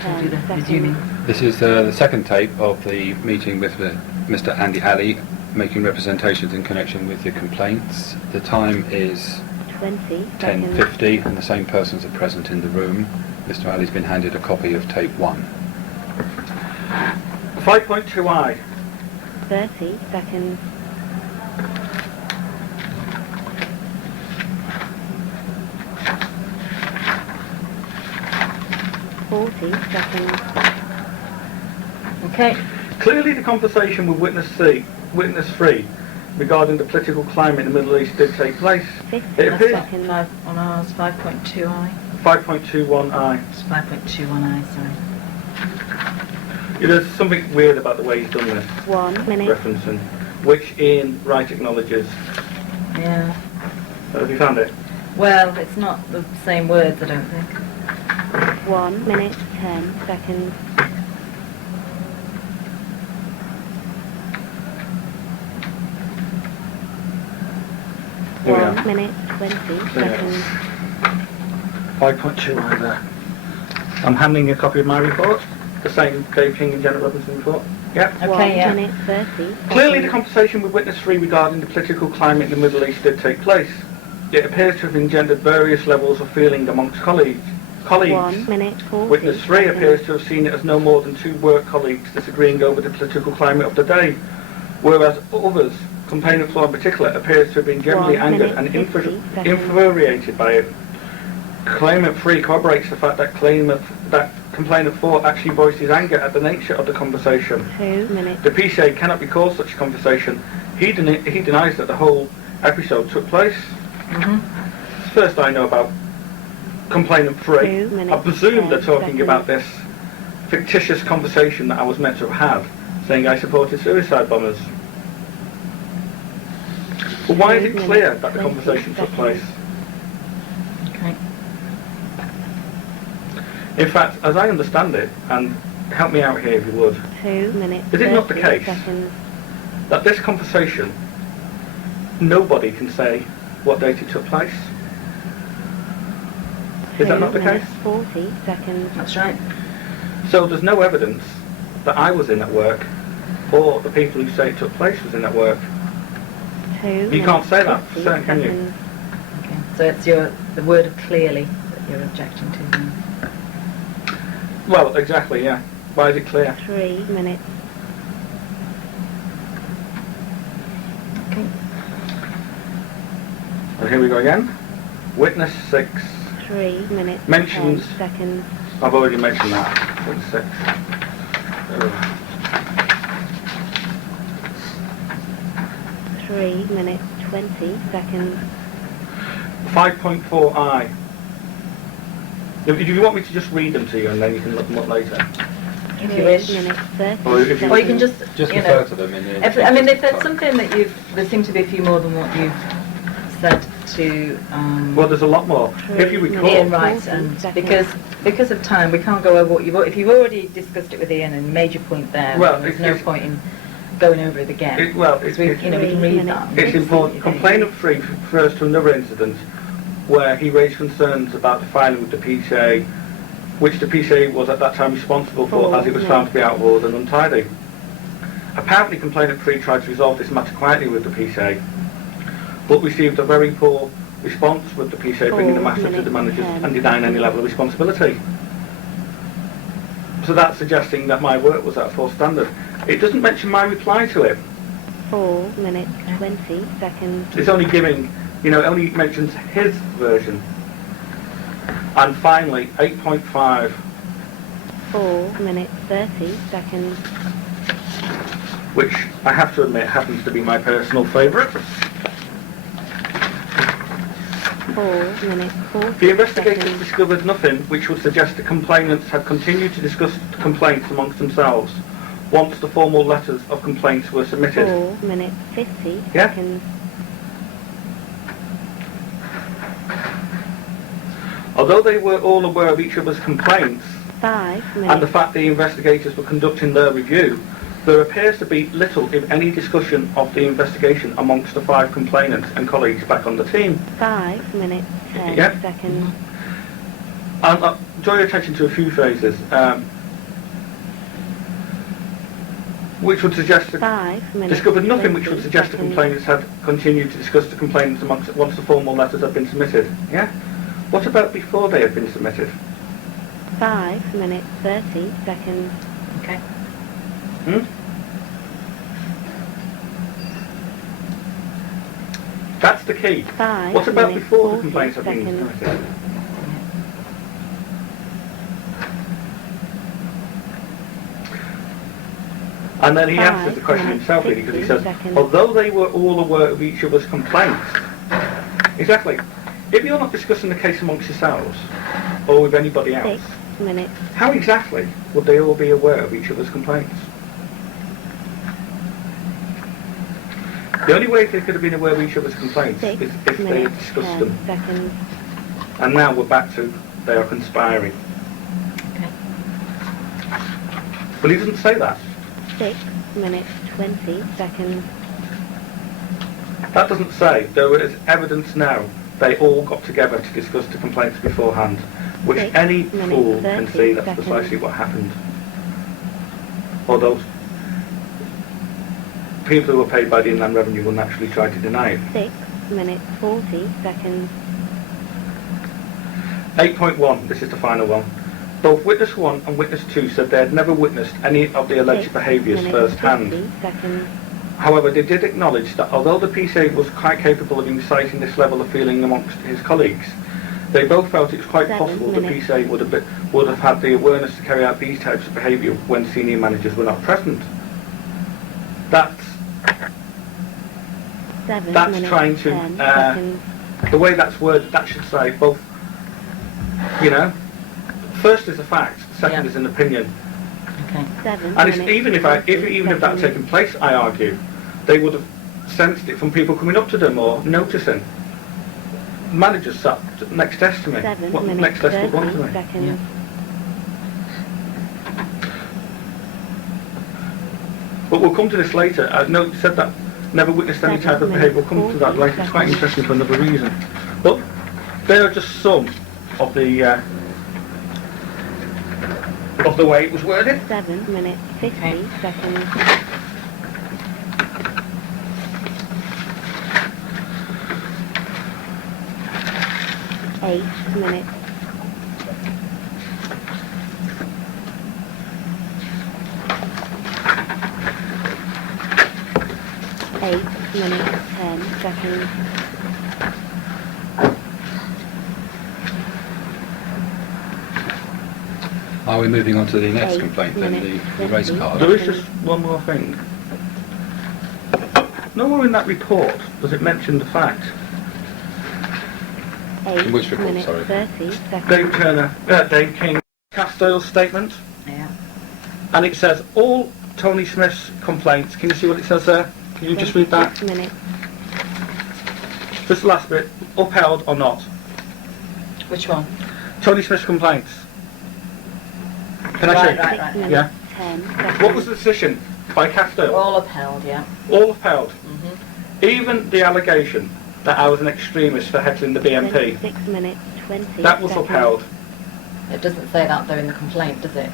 to do the resuming. This is the second tape of the meeting with Mr. Andi Ali, making representations in connection with the complaints. The time is 10:50 and the same persons are present in the room. Mr. Ali's been handed a copy of tape 1. 5.2i. 30 seconds. Okay. Clearly the conversation with witness 3 regarding the political climate in the Middle East did take place. It appears 5 on ours, 5.2i. 5.21i. It's 5.21i, sorry. Yeah, there's something weird about the way he's done this. 1 minute. Referencing, which Ian Wright acknowledges. Yeah. Have you found it? Well, it's not the same words, I don't think. 1 minute, 10 seconds. Here we are. 1 minute, 20 seconds. 5.2i there. I'm handing you a copy of my report, the same Dave King and Janet Robinson report. Yeah. Okay, 1 yeah. minute, 30 Clearly the seconds. conversation with witness 3 regarding the political climate in the Middle East did take place. It appears to have engendered various levels of feeling amongst colleagues. 1 minute, 40 Witness 3 seconds. appears to have seen it as no more than 2 work colleagues disagreeing over the political climate of the day, whereas others, complainant 4 in particular, appears to have been generally 1 angered minute, and 50 seconds. infuriated by it. Claimant 3 corroborates the fact that complainant 4 actually voiced his anger at the nature of the conversation. 2 minutes. The PCA cannot recall such a conversation. He denies that the whole episode took place. It's the first I know about complainant 3. 2 minutes, I presume they're 10 talking seconds. about this fictitious conversation that I was meant to have had, saying I supported suicide bombers. But why is it 2 clear minutes, that the 20 conversation took place? Okay. In fact, as I understand it, and help me out here if you would, 2 minutes, is it not the 30 case seconds. that this conversation, nobody can say what date it took place? Is that not the 2 case? minutes, 40 seconds. That's right. So there's no evidence that I was in at work, or the people who say it took place was in at work. 2 You can't say that, 50 certain, can you? seconds. Okay. So it's the word of clearly that you're objecting to. Then. Well, exactly, yeah. Why is it clear? 3 minutes. Okay. And here we go again. Witness 6. 3 minutes, Mentions- 10 seconds. I've already mentioned that. Witness 6. 3 minutes, 20 seconds. 5.4i. If you want me to just read them to you and then you can look them up later. If you wish. 3 minutes, 30 Or if you- seconds. Or you can just Just you refer know, to them in the... I mean, if there's something that there seem to be a few more than what you've said to Well, there's a lot more. If you recall, Ian Wright, and because of time, we can't go over what if you've already discussed it with Ian and made your point there. Well, then there's it- no it's- point in going over it again. it, well, Because it's, we can read that. it's important. Complainant 3 refers to another incident where he raised concerns about the filing with the PCA, which the PCA was at that time responsible for, as it was found to be out of order and untidy. Apparently, complainant 3 tried to resolve this matter quietly with the PCA, but received a very poor response with the PCA bringing the matter to the managers and denying any level of responsibility. So that's suggesting that my work was at a poor standard. It doesn't mention my reply to it. 4 minutes, 20 seconds. It's only giving, it only mentions his version. And finally, 8.5. 4 minutes, 30 seconds. Which I have to admit happens to be my personal favourite. 4 minutes, 40 The investigators seconds. discovered nothing which would suggest the complainants had continued to discuss complaints amongst themselves once the formal letters of complaints were submitted. 4 minutes, 50 Yeah. seconds. Although they were all aware of each other's complaints 5 and the minutes. fact the investigators were conducting their review, there appears to be little, if any, discussion of the investigation amongst the 5 complainants and colleagues back on the team. 5 minutes, 10 Yeah. seconds. I'll draw your attention to a few phrases, which would suggest that 5 minutes. discovered nothing which 20 would suggest the seconds. complainants had continued to discuss the complainants once the formal letters had been submitted. Yeah? What about before they had been submitted? 5 minutes 30 seconds. Okay. That's the key. 5 What about minutes, before the 40 complaints had been seconds. submitted? And then he answers the question 5 himself, really, because he 60 says, seconds. although they were all aware of each other's complaints. Exactly. If you're not discussing the case amongst yourselves, or with anybody else, 6 minutes. how exactly would they all be aware of each other's complaints? The only way they could have been aware of each other's complaints 6 is if they had minutes discussed 10 them. seconds. And now we're back to they are conspiring. Okay. But he doesn't say that. 6 minutes 20 seconds. That doesn't say there is evidence now they all got together to discuss the complaints beforehand, which 6 any minutes, fool can 30 see that's seconds. precisely what happened. Although people who were paid by the Inland Revenue will naturally try to deny it. 6 minutes 40 seconds. 8.1, this is the final one. Both witness 1 and witness 2 said they had never witnessed any of the alleged 6 behaviours minutes, firsthand. 50 seconds. However, they did acknowledge that although the PCA was quite capable of inciting this level of feeling amongst his colleagues, they both felt it was quite 7 possible the minutes. PCA would have had the awareness to carry out these types of behaviour when senior managers were not present. That's 7 That's minutes trying to, 10 seconds. the way that's worded. That should say both. You know, first is a fact, second Yeah. is an opinion. Okay. 7 And it's, minutes even if 20 that had seconds. taken place, I argue, they would have sensed it from people coming up to them or noticing. Managers sat next desk to me. 7 What minutes next desk would 30 want to me? seconds. But we'll come to this later. I know you said that never witnessed any 7 type of behaviour. We'll come to that 40 later. It's quite seconds. interesting for another reason. But they are just some of the way it was worded. 7 minutes 50 Okay. seconds. Eight minutes. Eight minutes 10 seconds. Are we moving on to the next 8 complaint then, minutes, the race 50 card? There is just one more thing. Nowhere in that report does it mention the fact. Eight which report, minutes sorry? 30 seconds. Dave King, Castile's statement, Yeah. and it says all Tony Smith's complaints. Can you see what it says there? Can you just read that? 26 minutes. Just the last bit, upheld or not. Which one? Tony Smith's complaints. Can I Right, see? right. 6 minutes Yeah. 10 seconds. What was the decision by Castile? All upheld, yeah. All upheld. Hmm. Even the allegation that I was an extremist for heckling the BNP, 26 minutes 20 that was seconds. upheld. It doesn't say that though in the complaint, does it?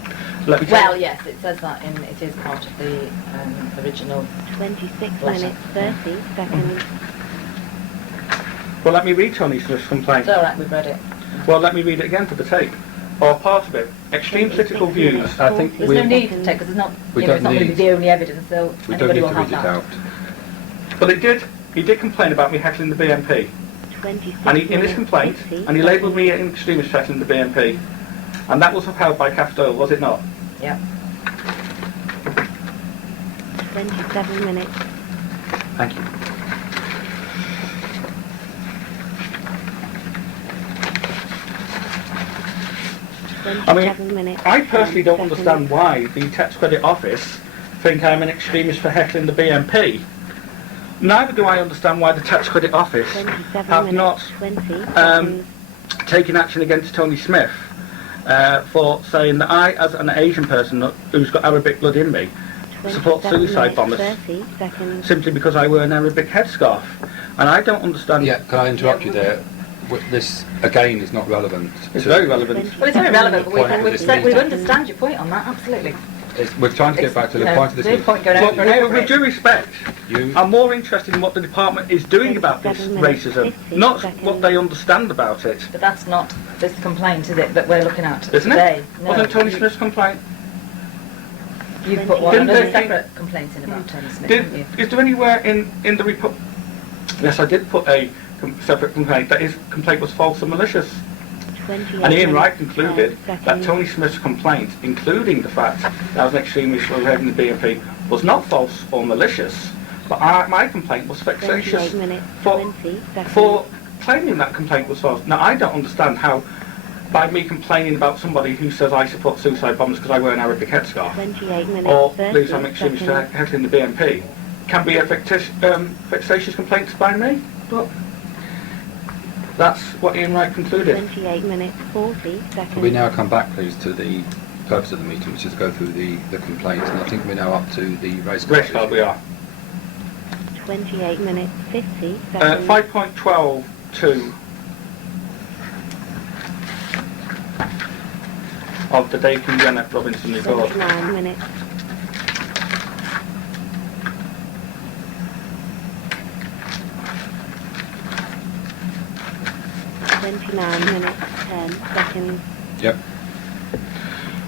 Let me tell Well, you. yes, it says that in, it is part of the original. 26 Letter. minutes 30 seconds. Well, let me read Tony Smith's complaint. It's alright, we've read it. Well, let me read it again for the tape. Or part of it. Extreme political views. I think There's we- no need to take, because it's not, We you know, don't it's not going to be need- the only evidence, so We don't anybody need will to have read it that. out. But he did complain about me heckling the BNP. 26 And in his minutes complaint, 50 and he labelled seconds. me an extremist for heckling the BNP. And that was upheld by Castile, was it not? Yeah. 27 minutes. Thank you. I mean, 27 minutes. I personally 10 don't seconds. understand why the Tax Credit Office think I'm an extremist for heckling the BNP. Neither do I understand why the Tax Credit Office 27 have minutes not 20 seconds. taken action against Tony Smith for saying that I, as an Asian person who's got Arabic blood in me, support 27 suicide minutes, bombers 30 seconds. simply because I wear an Arabic headscarf. And I don't understand... Yeah, can I interrupt you there? This, again, is not relevant. It's very relevant. Well, it's very relevant, but Point of this we meeting. understand your point on that, absolutely. We're trying to get back to the You know, point of this no meeting. point going over and Well, over with it. due respect, You, I'm more interested in what the department is doing about this 27 minutes, racism, 50 not seconds. what they understand about it. But that's not this complaint, is it, that we're looking at Isn't today? it? No, Wasn't Tony you- Smith's complaint? You've put one, Didn't another they- separate complaint in about Tony Smith, haven't you? Is there anywhere in the report? Yes, I did put a separate complaint that his complaint was false and malicious. 28 And Ian Wright minutes, concluded 10 that seconds. Tony Smith's complaint, including the fact that I was an extremist for having the BNP, was not false or malicious, but my complaint was 28 vexatious minutes, for, 20 seconds. for claiming that complaint was false. Now, I don't understand how, by me complaining about somebody who says I support suicide bombers because I wear an Arabic headscarf, 28 minutes, or 30 believes I'm extremist for seconds. heckling the BNP, can be a vexatious complaint by me. But that's what Ian Wright concluded. 28 minutes, 40 seconds. Can we now come back, please, to the purpose of the meeting, which is to go through the complaints, and I think we're now up to the race card. Race card we are. 28 minutes, 50 seconds. 5.12.2 of the Dakin Janet Robinson report. 29 minutes. .29 10 seconds. Yep.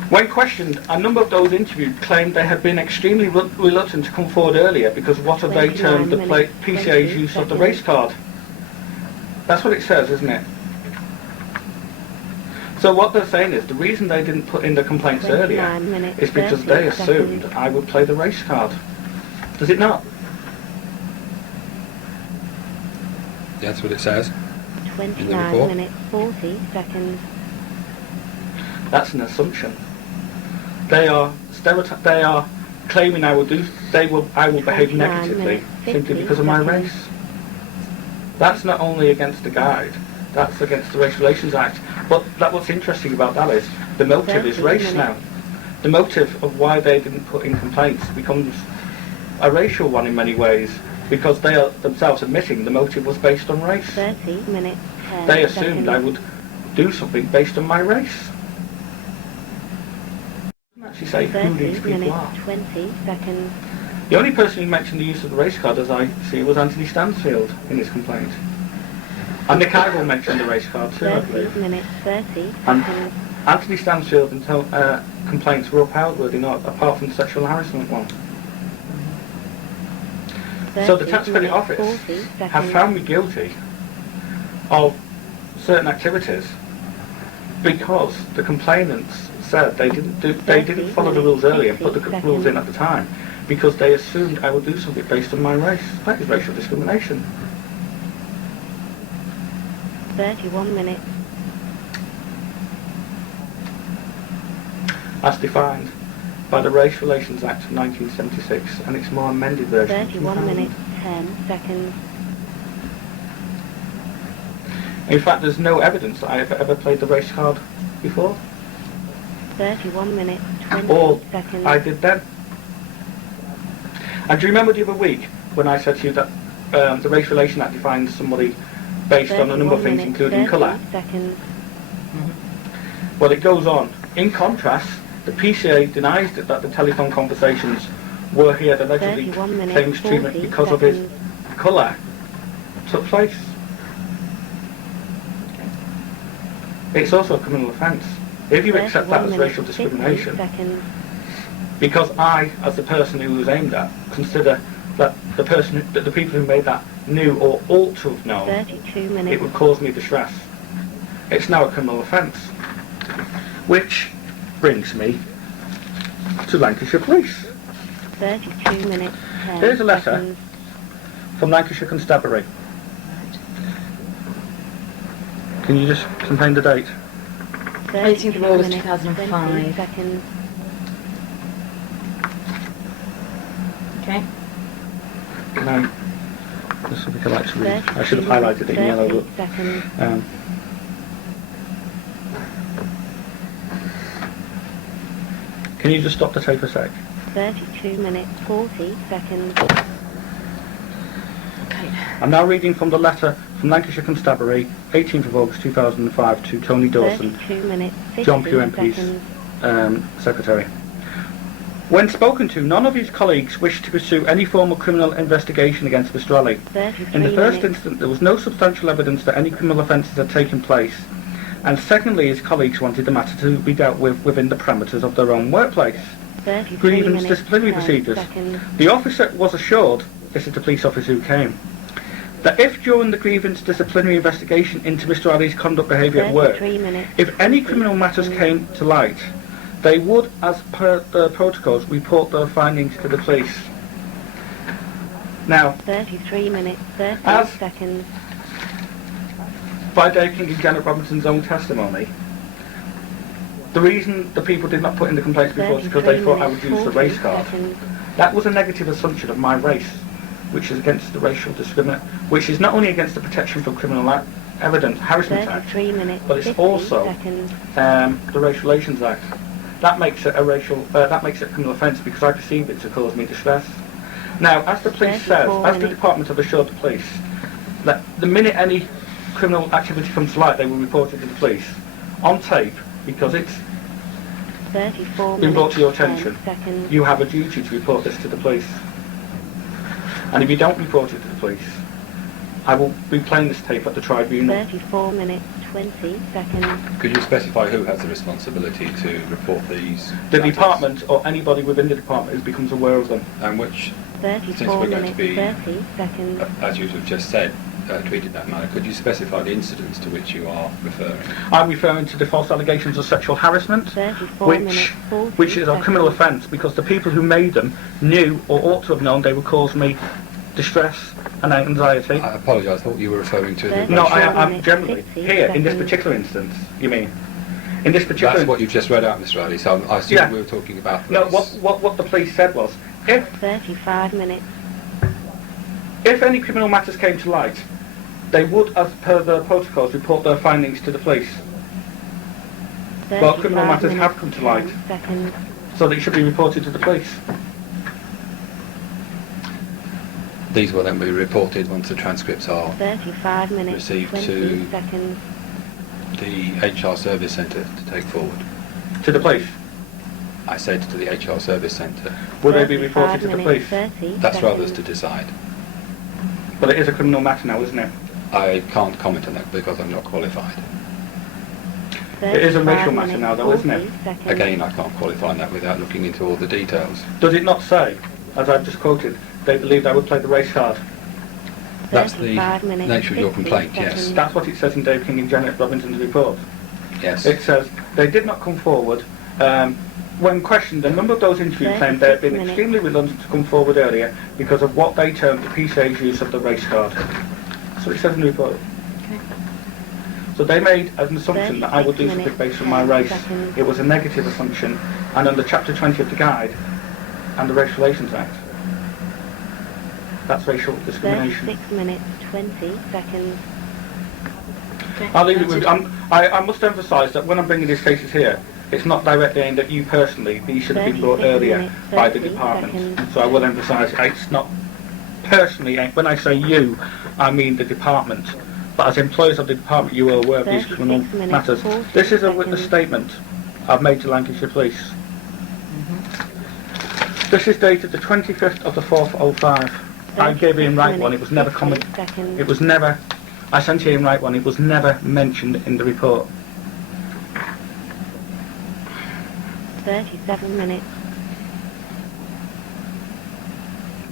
When questioned, a number of those interviewed claimed they had been extremely reluctant to come forward earlier because what have they 29 termed the minutes, PCA's 20 use of the seconds. race card? That's what it says, isn't it? So what they're saying is the reason they didn't put in the complaints 29 earlier minutes, is because 30 they assumed seconds. I would play the race card. Does it not? That's what it says. 29 report. minutes, 40 seconds. That's an assumption. They are they are claiming I will behave 29 negatively minutes, simply 50 because of my seconds. race. That's not only against the guide, that's against the Race Relations Act. But what's interesting about that is the motive is 30 race minutes. now. The motive of why they didn't put in complaints becomes a racial one in many ways because they are themselves admitting the motive was based on race. 30 minutes, 10 They assumed seconds. I would do something based on my race. Actually say who 30 these people minutes, are. 20 seconds. The only person who mentioned the use of the race card, as I see, was Anthony Stansfield in his complaint. And Nick Ivel mentioned the race card too, I 30 believe. minutes, 30 And seconds. Anthony Stansfield and complaints were upheld, were they not, apart from the sexual harassment one. So the 30 Tax Credit minutes, Office 40 have seconds. found me guilty of certain activities because the complainants said they didn't follow the rules earlier and put the 50 rules in seconds. at the time because they assumed I would do something based on my race. That is racial discrimination. 31 minutes. As defined by the Race Relations Act of 1976 and its more amended version. 31 minutes, 10 seconds. In fact, there's no evidence that I have ever played the race card before. 31 minutes, 20 Or seconds. I did then. And do you remember the other week when I said to you that the Race Relation Act defines somebody based on a number of 31 things, minutes, including 30 colour? seconds. Well, it goes on. In contrast, the PCA denies that the telephone conversations where he had allegedly 31 minutes, claimed treatment 40 because of his seconds. colour took place. It's also a criminal offence. If you accept that 31 as racial minutes, 50 discrimination, seconds. because I, as the person who was aimed at, consider that the people who made that knew or ought to have known 32 it minutes. would cause me distress. It's now a criminal offence. Which brings me to Lancashire Police. 32 minutes, 10 Here's a letter. seconds. From Lancashire Constabulary. Can you just contain the date? 18th of August 32 minutes, 2005. 20 seconds. Okay. No. This is something I like to read. I 32 should have highlighted it in yellow, 30 seconds. but... Can you just stop the tape a sec? 32 minutes, 40 seconds. Okay. I'm now reading from the letter from Lancashire Constabulary, 18th of August 2005 to Tony Dawson, 32 minutes, 50 John Pugh MP's seconds. secretary. When spoken to, none of his colleagues wished to pursue any formal criminal investigation against Mr. Ali. 33 In the first minutes. instance, there was no substantial evidence that any criminal offences had taken place, and secondly, his colleagues wanted the matter to be dealt with within the parameters of their own workplace. 33 Grievance minutes, disciplinary 10 procedures. seconds. The officer was assured, this is the police officer who came, that if during the grievance disciplinary investigation into Mr. Ali's conduct behaviour at work, 33 minutes, if any criminal matters came to light, they would, as per the protocols, report their findings to the police. Now, 33 minutes, 30 As- seconds. by Dave King and Janet Robinson's own testimony, the reason the people did not put in the complaints before is because they 33 thought I would minutes, use the 40 race card. seconds. That was a negative assumption of my race, which is against the racial discrimination, which is not only against the Protection from Criminal Evidence Harassment Act, 33 minutes, but it's 50 also seconds. the Racial Relations Act. That makes it a criminal offence because I perceive it to cause me distress. Now, as the police says, 34 as the minutes. department have assured the police, that the minute any criminal activity comes to light, they will report it to the police on tape because it's 34 been brought to your minutes, attention. 10 seconds. You have a duty to report this to the police. And if you don't report it to the police, I will be playing this tape at the tribunal. 34 minutes, 20 seconds. Could you specify who has the responsibility to report these The matters? department or anybody within the department who becomes aware of them. And which, since 34 we're going to minutes, be, 30 seconds. as you have just said, treated that manner, could you specify the incidents to which you are referring? I'm referring to the false allegations of sexual harassment, 34 minutes, which 40 which is a criminal seconds. offence because the people who made them knew or ought to have known they would cause me distress and anxiety. I apologise, I thought you were referring to the... No, 34 I'm minutes, generally 50 here in this seconds. particular instance. You mean in this particular? That's what you've just read out, Mr. Ali, so I assume Yeah. we were talking about No, police. what the police said was, if 35 minutes, any criminal matters came to light, they would, as per the protocols, report their findings to the police. Well, criminal 35 matters have minutes, come to light. 10 seconds. So they should be reported to the police. These will then be reported once the transcripts are 35 minutes, Received 20 to- seconds. the HR Service Centre to take forward. To the police. I said to the HR Service Centre. Will they be reported 35 to the minutes, police? 30 That's for others to seconds. decide. But it is a criminal matter now, isn't it? I can't comment on that because I'm not qualified. It is a 35 racial matter minutes, now though, isn't it? 40 seconds. Again, I can't qualify on that without looking into all the details. Does it not say, as I've just quoted, they believed I would play the race card? That's the 35 minutes, nature of your 50 complaint, yes. seconds. That's what it says in Dave King and Janet Robinson's report. Yes. It says they did not come forward. When questioned, a number of those interviewed claimed they had been 36 extremely reluctant to come forward earlier because of what they termed the PCA's use of the race card. So it says in the report. Okay. So they made an assumption that I would do 36 something based on minutes, my 10 race. seconds. It was a negative assumption, and under Chapter 20 of the Guide and the Racial Relations Act, that's racial discrimination. 36 minutes, 20 seconds. Okay. I'll leave it with. Answered. I must emphasise that when I'm bringing these cases here, it's not directly aimed at you personally. These should have been brought 36 earlier minutes, by the 30 department. seconds. So I will emphasise it's not personally aimed. When I say you, I mean the department. But as employees of the department, you are aware of these 36 criminal minutes, matters. 40 This is a witness seconds. statement I've made to Lancashire Police. This is dated the 25th of the 4th, 05. I gave Ian Wright one. It was never commented. It was never. I sent Ian Wright one. It was never mentioned in the report. 37 minutes,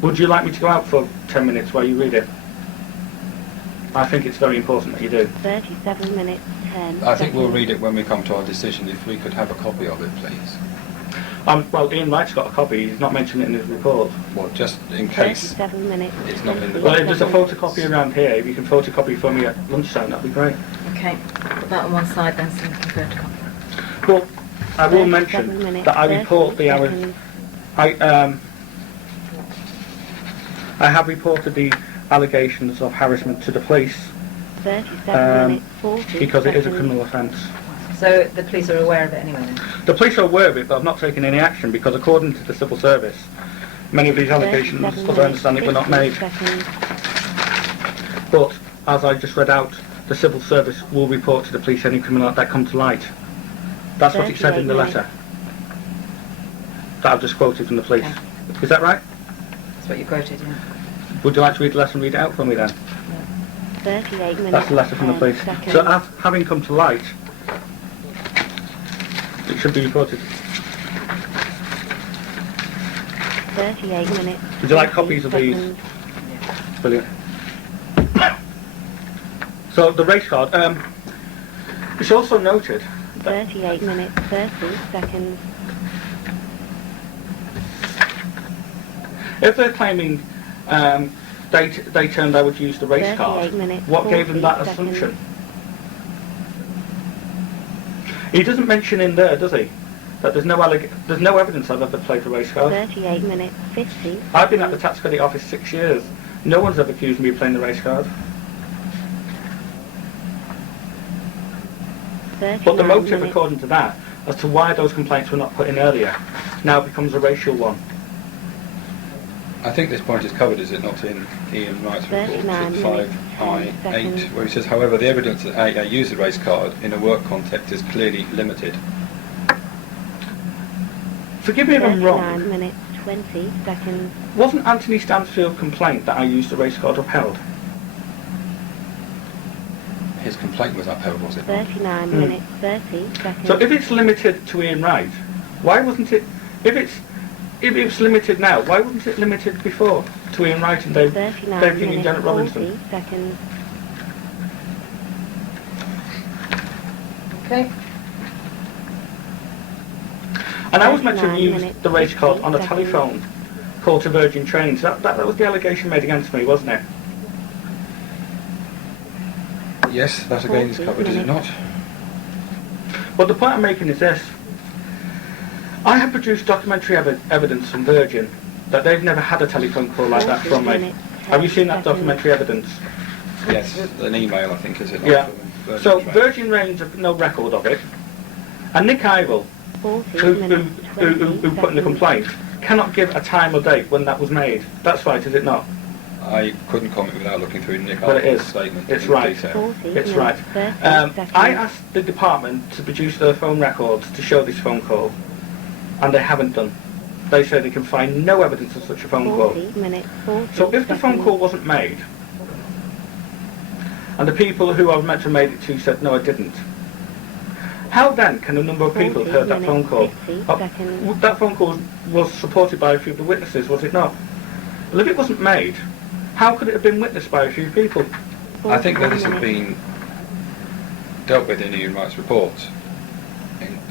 Would you like me to go out for 10 minutes while you read it? I think it's very important that you do. 37 minutes, 10 I think we'll seconds. read it when we come to our decision. If we could have a copy of it, please. Well, Ian Wright's got a copy. He's not mentioned it in his report. Well, just in case 37 minutes, it's not in the 20 Well, if there's a seconds. photocopy around here, if you can photocopy for me at lunchtime, that'd be great. Okay, put that on one side then so we can photocopy. Well, I will 37 mention minutes, that I report 30 the hours. seconds. I have reported the allegations of harassment to the police 37 minutes, 40 because it is a seconds. criminal offence. So the police are aware of it anyway then? The police are aware of it, but I've not taken any action because, according to the civil service, many of these allegations, 37 as I understand it, were not made. minutes, 50 seconds. But as I just read out, the civil service will report to the police any criminal that come to light. That's what it said in the 38 letter that I've just quoted from the police. Okay. Is that right? That's what you quoted, yeah. Would you like to read the letter and read it out for me then? 38 minutes. That's the letter from the 10 police. seconds. So having come to light, it should be reported. 38 minutes. Would you like 50 copies of these? seconds. Brilliant. So the race card, it's also noted that 38 minutes, 30 seconds. if they're claiming they termed I would use the race 38 card, minutes, what gave them 40 that seconds. assumption? He doesn't mention in there, does he, that there's no evidence I've ever played the race card. 38 minutes, 50 I've been at the tax credit office 6 years. No one's ever accused me of playing the race card. But the motive, according to that, as to why those complaints were not put in earlier, now becomes a racial one. I think this point is covered, is it not, in Ian Wright's report 39 at minutes, 5I8, 10 where he says, however, the evidence that AA used the race card in a work context is clearly limited. Forgive me if I'm 39 wrong. minutes, 20 seconds. Wasn't Anthony Stansfield's complaint that I used the race card upheld? His complaint was upheld, was it not? 39 minutes, 30 seconds. So if it's limited to Ian Wright, why wasn't it? If it's limited now, why wasn't it limited before to Ian Wright and Dave 39 King and minutes, Janet 40 Robinson? seconds. Okay. And I was meant to have 39 used minutes, the race card on a 50 seconds. telephone call to Virgin Trains. That was the allegation made against me, wasn't it? Yes, that again is 40 covered, is it not? minutes. But the point I'm making is this. I have produced documentary evidence from Virgin that they've never had a telephone call like that 40 from me. minutes, Have you 10 seen that seconds. documentary evidence? Yes, an email, I think, is it not? Yeah. from So Trains? Virgin Trains have no record of it. And Nick Ivell, 40 who minutes, put in 20 the seconds. complaint, cannot give a time or date when that was made. That's right, is it not? I couldn't comment without looking through Nick But it Arthur's is. statement It's in right. detail. 40 It's minutes, right. 30 seconds. I asked the department to produce their phone records to show this phone call, and they haven't done. They say they can find no evidence of such a phone call. 40 minutes, 40 So if the phone seconds. call wasn't made, and the people who I was meant to have made it to said, no, I didn't, how then can a number of people have heard that 40 phone call? minutes, 50 seconds. That phone call was supported by a few of the witnesses, was it not? Well, if it wasn't made, how could it have been witnessed by a few people? I think that 41 this has minutes. been dealt with in Ian Wright's report,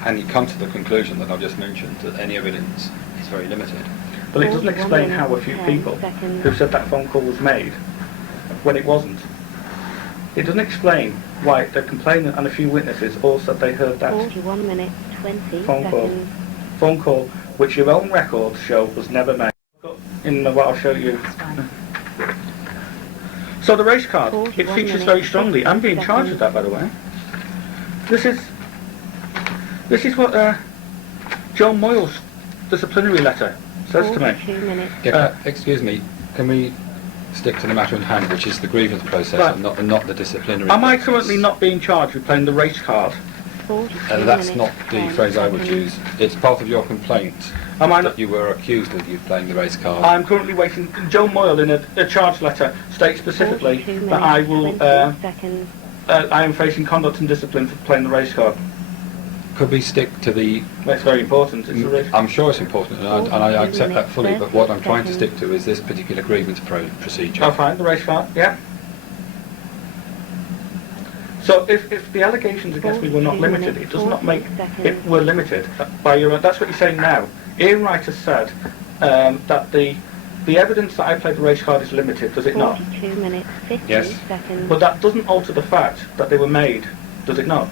and he comes to the conclusion that I've just mentioned, that any evidence is very limited. But it doesn't 41 explain how a minutes, few 10 people seconds. who said that phone call was made when it wasn't. It doesn't explain why the complainant and a few witnesses all said they heard that 41 minutes, 20 phone call. seconds. Phone call, which your own records show was never made. In what I'll show you. That's fine. So the race card, it 41 features minutes, very strongly. I'm 50 being charged with that, by the way. This is what John Moyle's disciplinary letter says to me. 42 minutes. Yeah, excuse me, can we stick to the matter in hand, which is the grievance process, Right. and not the disciplinary Am I process? currently not being charged with playing the race card? 42 That's minutes, not the 10 phrase I would seconds. use. It's part of your complaint Am I that not? you were accused of you playing the race card. I'm currently waiting. John Moyle, in a charge letter, states specifically 42 that I minutes, will. 20 seconds. I am facing conduct and discipline for playing the race card. Could we stick to the... That's very important. It's a race. I'm sure it's important, and I accept that fully, but what I'm trying to stick to is this particular grievance procedure. Oh, fine. The race card. Yeah. So if the allegations against me were not 42 limited, minutes, it does not make 40 seconds. it were limited by your own. That's what you're saying now. Ian Wright has said that the evidence that I played the race card is limited, does it not? 42 minutes, 50 Yes. seconds. But that doesn't alter the fact that they were made, does it not?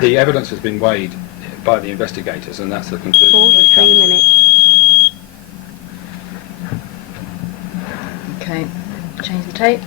The evidence has been weighed by the investigators, and that's the conclusion. they 43 come to. minutes. Okay. Change the tape.